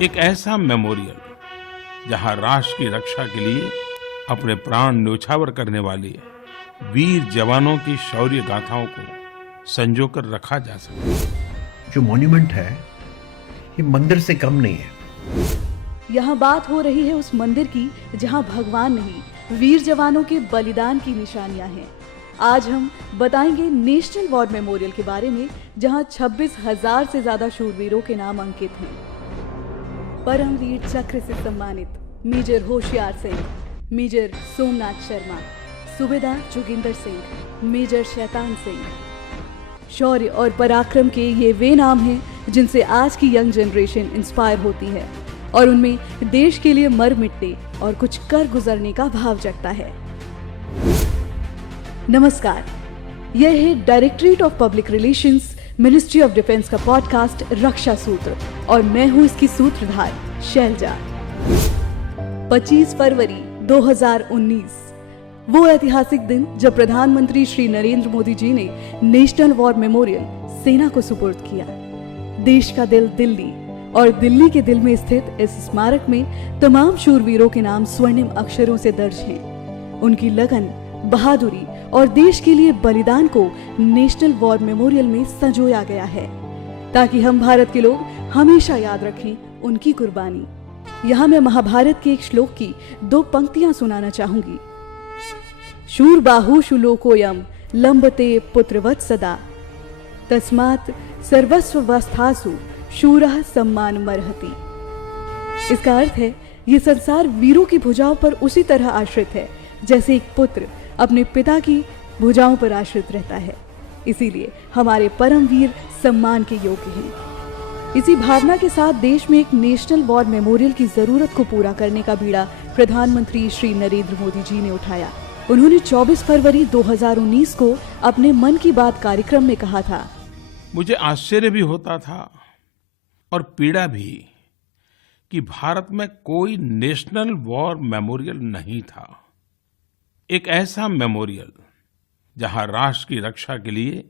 एक ऐसा मेमोरियल जहां राष्ट्र की रक्षा के लिए अपने प्राण न्योछावर करने वाले वीर जवानों की शौर्य गाथाओं को संजोकर रखा जा सके। जो मॉन्यूमेंट है ये मंदिर से कम नहीं है। यहाँ बात हो रही है उस मंदिर की जहाँ भगवान नहीं, वीर जवानों के बलिदान की निशानियां हैं। आज हम बताएंगे नेशनल वॉर मेमोरियल के बारे में, जहाँ 26,000 से ज्यादा शूरवीरों के नाम अंकित हैं। परमवीर चक्र से सम्मानित मेजर होशियार सिंह, मेजर सोमनाथ शर्मा, सूबेदार जोगिंदर सिंह, मेजर शैतान सिंह। शौर्य और पराक्रम के ये वे नाम हैं जिनसे आज की यंग जनरेशन इंस्पायर होती है और उनमें देश के लिए मर मिटने और कुछ कर गुजरने का भाव जगता है। नमस्कार, यह है directorate of public relations, ministry of defence का पॉडकास्ट रक्षा सूत्र और मैं हूं इसकी सूत्रधार शैलजा। 25 फरवरी 2019 वो ऐतिहासिक दिन जब प्रधानमंत्री श्री नरेंद्र मोदी जी ने नेशनल वॉर मेमोरियल सेना को सुपुर्द किया। देश का दिल दिल्ली और दिल्ली के दिल में स्थित इस स्मारक में तमाम शूरवीरों के नाम स्वर्णिम अक्षरों से दर्ज हैं। उनकी लगन, बहादुरी और देश के लिए बलिदान को नेशनल वॉर मेमोरियल में संजोया गया है ताकि हम भारत के लोग हमेशा याद रखें उनकी कुर्बानी। यहाँ मैं महाभारत के एक श्लोक की 2 पंक्तियां सुनाना चाहूंगी। शूरबाहु शुलोकोयम लंबते पुत्रवत् सदा, तस्मात् सर्वस्वस्थासु शूरः सम्मान मर्हति। इसका अर्थ है, ये संसार वीरों की भुजाओं पर उसी तरह आश्रित है जैसे एक पुत्र अपने पिता की भुजाओं पर आश्रित रहता है। इसीलिए हमारे परमवीर सम्मान के योग्य हैं। इसी भावना के साथ देश में एक नेशनल वॉर मेमोरियल की जरूरत को पूरा करने का बीड़ा प्रधानमंत्री श्री नरेंद्र मोदी जी ने उठाया। उन्होंने 24 फरवरी 2019 को अपने मन की बात कार्यक्रम में कहा था, मुझे आश्चर्य भी होता था और पीड़ा भी कि भारत में कोई नेशनल वॉर मेमोरियल नहीं था। एक ऐसा मेमोरियल जहां राष्ट्र की रक्षा के लिए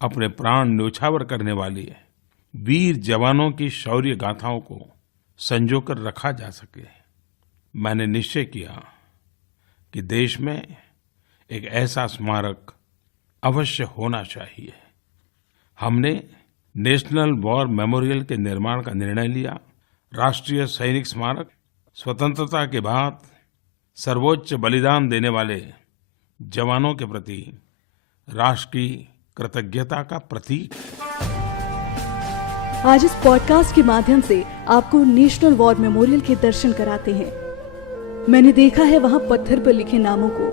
अपने प्राण न्योछावर करने वाले वीर जवानों की शौर्य गाथाओं को संजोकर रखा जा सके। मैंने निश्चय किया कि देश में एक ऐसा स्मारक अवश्य होना चाहिए। हमने नेशनल वॉर मेमोरियल के निर्माण का निर्णय लिया। राष्ट्रीय सैनिक स्मारक स्वतंत्रता के बाद सर्वोच्च बलिदान देने वाले जवानों के प्रति राष्ट्र की कृतज्ञता का प्रतीक। आज इस पॉडकास्ट के माध्यम से आपको नेशनल वॉर मेमोरियल के दर्शन कराते हैं। मैंने देखा है वहां पत्थर पर लिखे नामों को।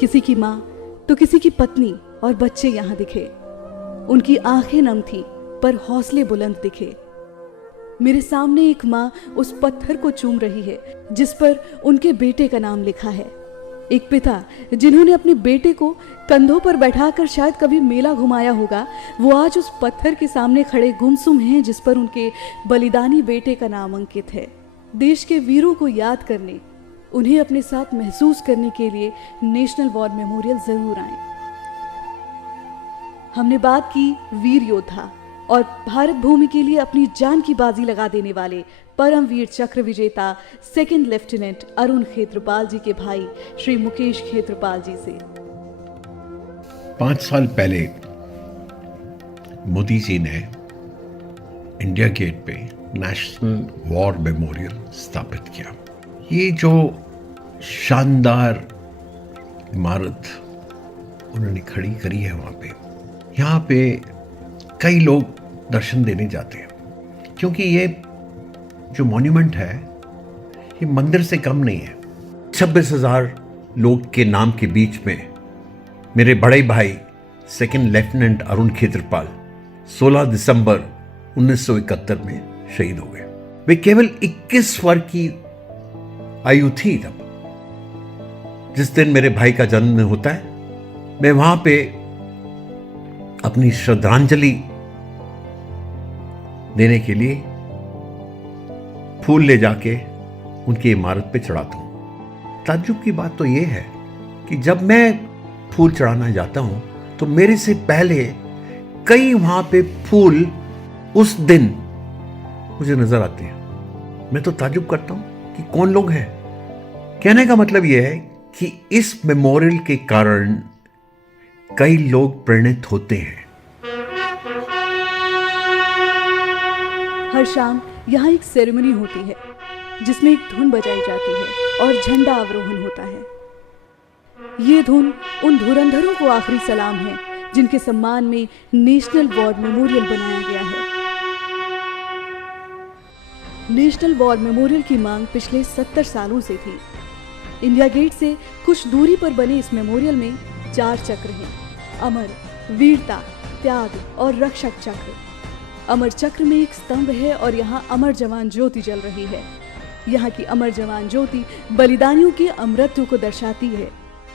किसी की माँ तो किसी की पत्नी और बच्चे यहाँ दिखे। उनकी आंखें नम थी पर हौसले बुलंद दिखे। मेरे सामने एक माँ उस पत्थर को चूम रही है जिस पर उनके बेटे का नाम लिखा है। एक पिता जिन्होंने अपने बेटे को कंधों पर बैठाकर शायद कभी मेला घुमाया होगा, वो आज उस पत्थर के सामने खड़े गुमसुम हैं जिस पर उनके बलिदानी बेटे का नाम अंकित है। देश के वीरों को याद करने, उन्हें अपने साथ महसूस करने के लिए नेशनल वॉर मेमोरियल जरूर आएं। हमने बात की वीर योद्धा और भारत भूमि के लिए अपनी जान की बाजी लगा देने वाले परमवीर चक्र विजेता 2nd लेफ्टिनेंट अरुण खेत्रपाल जी के भाई श्री मुकेश खेत्रपाल जी से। 5 साल पहले मोदी जी ने इंडिया गेट पे नेशनल वॉर मेमोरियल स्थापित किया। ये जो शानदार इमारत उन्होंने खड़ी करी है वहाँ पे, यहाँ पे कई लोग दर्शन देने जाते हैं क्योंकि ये जो मॉन्यूमेंट है ये मंदिर से कम नहीं है। 26,000 लोग के नाम के बीच में मेरे बड़े भाई 2nd लेफ्टिनेंट अरुण खेत्रपाल 16 दिसंबर 1971 में शहीद हो गए। वे केवल 21 वर्ष की आयु थी तब। जिस दिन मेरे भाई का जन्म होता है, मैं वहां पे अपनी श्रद्धांजलि देने के लिए फूल ले जाके उनकी इमारत पे चढ़ाता हूं। ताज्जुब की बात तो यह है कि जब मैं फूल चढ़ाना जाता हूं तो मेरे से पहले कई वहां पे फूल उस दिन मुझे नजर आते हैं। मैं तो ताजुब करता हूं कि कौन लोग हैं। कहने का मतलब यह है कि इस मेमोरियल के कारण कई लोग प्रेरित होते हैं। हर शाम यहाँ एक सेरेमनी होती है जिसमें एक धुन बजाई जाती है और झंडा अवरोहण होता है। ये धुन उन धुरंधरों को आखिरी सलाम है जिनके सम्मान में नेशनल वॉर मेमोरियल बनाया गया है। नेशनल वॉर मेमोरियल की मांग पिछले 70 सालों से थी। इंडिया गेट से कुछ दूरी पर बने इस मेमोरियल में 4 चक्र हैं: अमर, वीरता, त्याग और रक्षक चक्र। अमर चक्र में एक स्तंभ है और यहाँ अमर जवान ज्योति जल रही है। यहाँ की अमर जवान ज्योति बलिदानियों की अमृत्यु को दर्शाती है।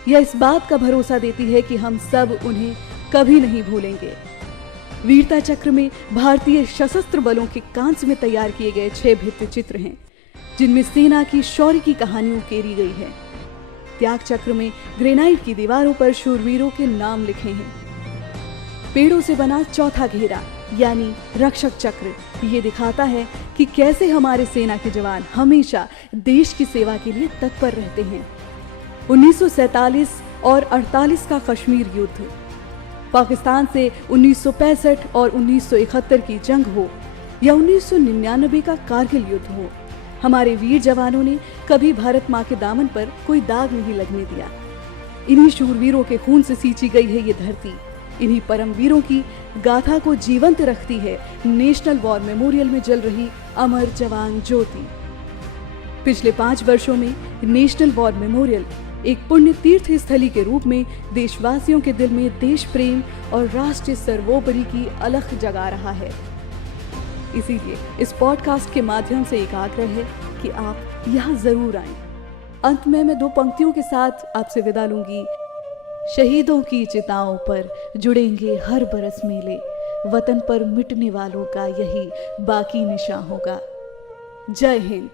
यह इस बात का भरोसा देती है कि हम सब उन्हें कभी नहीं भूलेंगे। वीरता चक्र में भारतीय सशस्त्र बलों के कांस्य में तैयार किए गए 6 भित्ति चित्र हैं जिनमें सेना की शौर्य की कहानी उकेरी गई है। त्याग चक्र में ग्रेनाइट की दीवारों पर शूरवीरों के नाम लिखे हैं। पेड़ों से बना चौथा घेरा यानी रक्षक चक्र ये दिखाता है कि कैसे हमारे सेना के जवान हमेशा देश की सेवा के लिए तत्पर रहते हैं। 1947 और 48 का कश्मीर युद्ध, पाकिस्तान से 1965 और 1971 की जंग हो या 1999 का कारगिल युद्ध हो, हमारे वीर जवानों ने कभी भारत माँ के दामन पर कोई दाग नहीं लगने दिया। इन्हीं शूरवीरों के खून से सींची गई है ये धरती। इन्हीं परमवीरों की गाथा को जीवंत रखती है नेशनल वॉर मेमोरियल में जल रही अमर जवान ज्योति। पिछले 5 वर्षों में नेशनल वॉर मेमोरियल एक पुण्य तीर्थ स्थली के रूप में देशवासियों के दिल में देश प्रेम और राष्ट्रीय सर्वोपरि की अलख जगा रहा है। इसीलिए इस पॉडकास्ट के माध्यम से एक आग्रह है कि आप यहाँ जरूर आएं। अंत में मैं 2 पंक्तियों के साथ आपसे विदा लूंगी। शहीदों की चिताओं पर जुड़ेंगे हर बरस मेले, वतन पर मिटने वालों का यही बाकी निशान होगा। जय Hind.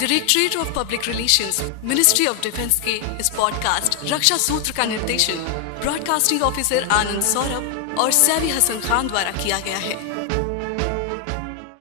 Directorate of public relations, ministry of defence के इस पॉडकास्ट रक्षा सूत्र का निर्देशन ब्रॉडकास्टिंग ऑफिसर आनंद सौरभ और सैवी हसन खान द्वारा किया गया है।